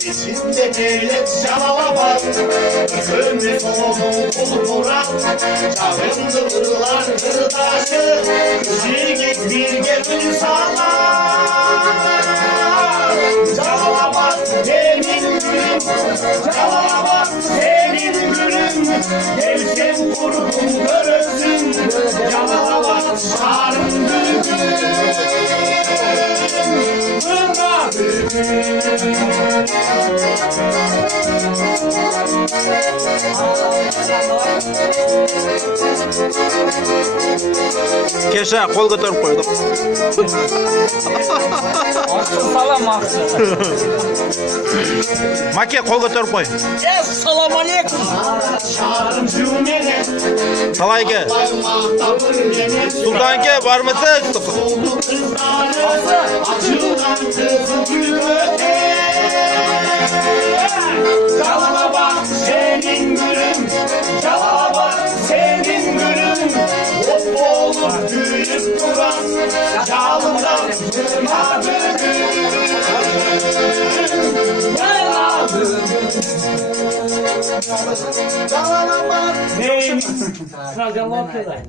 İçinde devlet canavar, ömrü sonu kuluran, çağındırırlar kırdaşı, kişilik bir gevin sağlar. Canavar senin gülüm, canavar senin gülüm, devşem kurdum görürsün, canavar çağırın gülüm. Keşe kol götürüp koyduk. Aksın salam aksın. Make kol götürüp koy. Esselamu aleyküm. Çağırın cümlene, Salayke. mahtabın gene, Sultanke var mısın? oldu kızları, açılan kızı gülmöte. Çalana bak senin gülüm, çalana bak senin gülüm, hop olup büyüyüp duran, çalından tırnağı bürgün. Çalana bak. Sıra cevap ver.